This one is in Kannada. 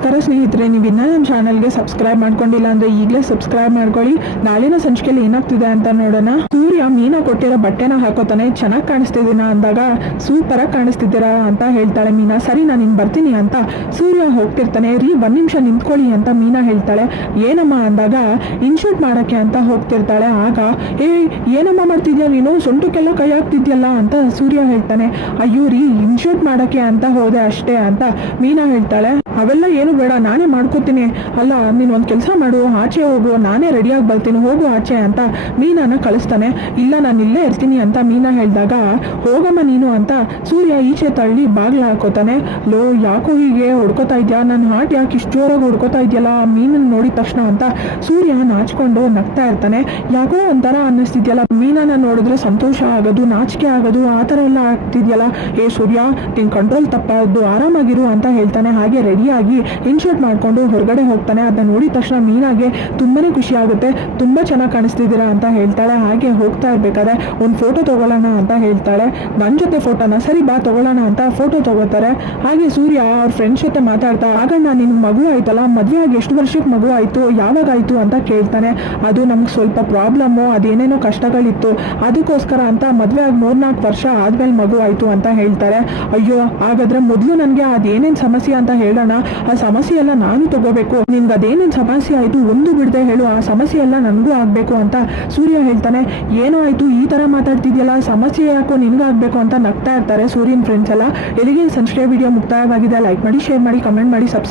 ನಮಸ್ಕಾರ ಸ್ನೇಹಿತರೆ, ನೀವು ಇನ್ನೂ ನಮ್ಮ ಚಾನಲ್ಗೆ ಸಬ್ಸ್ಕ್ರೈಬ್ ಮಾಡ್ಕೊಂಡಿಲ್ಲ ಅಂದರೆ ಈಗಲೇ ಸಬ್ಸ್ಕ್ರೈಬ್ ಮಾಡ್ಕೊಳ್ಳಿ. ನಾಳಿನ ಸಂಚಿಕೆಯಲ್ಲಿ ಏನಾಗ್ತಿದೆ ಅಂತ ನೋಡೋಣ. ಸೂರ್ಯ ಮೀನಾ ಕೊಟ್ಟಿರೋ ಬಟ್ಟೆನ ಹಾಕೋತಾನೆ. ಚೆನ್ನಾಗಿ ಕಾಣಿಸ್ತಿದ್ದೀನ ಅಂದಾಗ ಸೂಪರಾಗಿ ಕಾಣಿಸ್ತಿದ್ದೀರಾ ಅಂತ ಹೇಳ್ತಾಳೆ ಮೀನಾ. ಸರಿ, ನಾನು ಇನ್ನು ಬರ್ತೀನಿ ಅಂತ ಸೂರ್ಯ ಹೋಗ್ತಿರ್ತಾನೆ. ರೀ, 1 ನಿಮಿಷ ನಿಂತ್ಕೊಳ್ಳಿ ಅಂತ ಮೀನಾ ಹೇಳ್ತಾಳೆ. ಏನಮ್ಮ ಅಂದಾಗ ಇನ್ಶೂಟ್ ಮಾಡೋಕ್ಕೆ ಅಂತ ಹೋಗ್ತಿರ್ತಾಳೆ. ಆಗ ಏನಮ್ಮ ಮಾಡ್ತಿದ್ಯಾ ನೀನು, ಸೊಂಟಕ್ಕೆಲ್ಲ ಕೈ ಹಾಕ್ತಿದ್ಯಲ್ಲ ಅಂತ ಸೂರ್ಯ ಹೇಳ್ತಾನೆ. ಅಯ್ಯೋ ರೀ, ಇನ್ಶೂಟ್ ಮಾಡೋಕ್ಕೆ ಅಂತ ಹೋದೆ ಅಷ್ಟೇ ಅಂತ ಮೀನಾ ಹೇಳ್ತಾಳೆ. ಅವೆಲ್ಲ ಏನು ಬೇಡ, ನಾನೇ ಮಾಡ್ಕೋತೀನಿ. ಅಲ್ಲ, ನೀನು ಒಂದು ಕೆಲಸ ಮಾಡು, ಆಚೆ ಹೋಗು, ನಾನೇ ರೆಡಿಯಾಗಿ ಬರ್ತೀನಿ, ಹೋಗು ಆಚೆ ಅಂತ ಮೀನಾನ ಕಳಿಸ್ತಾನೆ. ಇಲ್ಲ, ನಾನು ಇಲ್ಲೇ ಇರ್ತೀನಿ ಅಂತ ಮೀನಾ ಹೇಳಿದಾಗ ಹೋಗಮ್ಮ ನೀನು ಅಂತ ಸೂರ್ಯ ಈಚೆ ತಳ್ಳಿ ಬಾಗ್ಲ ಹಾಕೋತಾನೆ. ಲೋ, ಯಾಕೋ ಹೀಗೆ ಹೊಡ್ಕೋತಾ ಇದ್ಯಾ, ನನ್ನ ಹಾರ್ಟ್ ಯಾಕೆ ಇಷ್ಟು ಜೋರಾಗಿ ಹೊಡ್ಕೋತಾ ಇದೆಯಲ್ಲ ಮೀನನ್ನು ನೋಡಿದ ತಕ್ಷಣ ಅಂತ ಸೂರ್ಯ ನಾಚ್ಕೊಂಡು ನಗ್ತಾ ಇರ್ತಾನೆ. ಯಾಕೋ ಒಂಥರ ಅನ್ನಿಸ್ತಿದ್ಯಲ್ಲ, ಮೀನಾನ ನೋಡಿದ್ರೆ ಸಂತೋಷ ಆಗೋದು, ನಾಚಿಕೆ ಆಗೋದು, ಆ ಥರ ಎಲ್ಲ ಆಗ್ತಿದ್ಯಲ್ಲ. ಸೂರ್ಯ, ನಿನ್ ಕಂಟ್ರೋಲ್ ತಪ್ಪದ್ದು, ಆರಾಮಾಗಿರು ಅಂತ ಹೇಳ್ತಾನೆ. ಹಾಗೆ ರೆಡಿಯಾಗಿ ಇನ್ಶರ್ಟ್ ಮಾಡ್ಕೊಂಡು ಹೊರಗಡೆ ಹೋಗ್ತಾನೆ. ಅದನ್ನ ನೋಡಿದ ತಕ್ಷಣ ಮೀನಾಗೆ ತುಂಬಾನೇ ಖುಷಿ ಆಗುತ್ತೆ. ತುಂಬಾ ಚೆನ್ನಾಗಿ ಕಾಣಿಸ್ತಿದ್ದೀರಾ ಅಂತ ಹೇಳ್ತಾಳೆ. ಹಾಗೆ ಹೋಗ್ತಾ ಇರ್ಬೇಕಾದ್ರೆ ಒಂದು ಫೋಟೋ ತಗೊಳ್ಳೋಣ ಅಂತ ಹೇಳ್ತಾಳೆ. ನನ್ನ ಜೊತೆ ಫೋಟೋನ, ಸರಿ ಬಾ ತಗೊಳ್ಳೋಣ ಅಂತ ಫೋಟೋ ತಗೋತಾರೆ. ಹಾಗೆ ಸೂರ್ಯ ಅವ್ರ ಫ್ರೆಂಡ್ಸ್ ಜೊತೆ ಮಾತಾಡ್ತಾ, ಆಗಣ್ಣ ನಿನ್ ಮಗು ಆಯ್ತಲ್ಲ, ಮದುವೆ ಆಗಿ ಎಷ್ಟು ವರ್ಷಕ್ಕೆ ಮಗು ಆಯ್ತು, ಯಾವಾಗ ಆಯ್ತು ಅಂತ ಕೇಳ್ತಾನೆ. ಅದು ನಮ್ಗೆ ಸ್ವಲ್ಪ ಪ್ರಾಬ್ಲಮ್ಮು, ಅದೇನೇನೋ ಕಷ್ಟಗಳಿತ್ತು, ಅದಕ್ಕೋಸ್ಕರ ಅಂತ ಮದುವೆ ಆಗಿ 3-4 ವರ್ಷ ಆದ್ಮೇಲೆ ಮಗು ಆಯ್ತು ಅಂತ ಹೇಳ್ತಾರೆ. ಅಯ್ಯೋ, ಹಾಗಾದ್ರೆ ಮೊದಲು ನನಗೆ ಅದೇನೇನು ಸಮಸ್ಯೆ ಅಂತ ಹೇಳೋಣ, ಆ ಸಮಸ್ಯೆ ಎಲ್ಲ ನಾನು ತಗೋಬೇಕು, ನಿನ್ಗೆ ಅದೇನೇನು ಸಮಸ್ಯೆ ಆಯ್ತು ಒಂದು ಬಿಡದೆ ಹೇಳು, ಆ ಸಮಸ್ಯೆ ಎಲ್ಲ ನನಗೂ ಆಗ್ಬೇಕು ಅಂತ ಸೂರ್ಯ ಹೇಳ್ತಾನೆ. ಏನೋ ಆಯ್ತು, ಈ ತರ ಮಾತಾಡ್ತಿದ್ಯಲ್ಲ, ಸಮಸ್ಯೆ ಯಾಕೋ ನಿನ್ಗಾಗ್ಬೇಕು ಅಂತ ನಗ್ತಾ ಇರ್ತಾರೆ ಸೂರ್ಯನ ಫ್ರೆಂಡ್ಸ್ ಎಲ್ಲ. ಎಲ್ಲಿಗೆ ಸಂಚಿಕೆ ವಿಡಿಯೋ ಮುಕ್ತಾಯವಾಗಿದೆ. ಲೈಕ್ ಮಾಡಿ, ಶೇರ್ ಮಾಡಿ, ಕಮೆಂಟ್ ಮಾಡಿ, ಸಬ್ಸ್ಕ್ರೈಬ್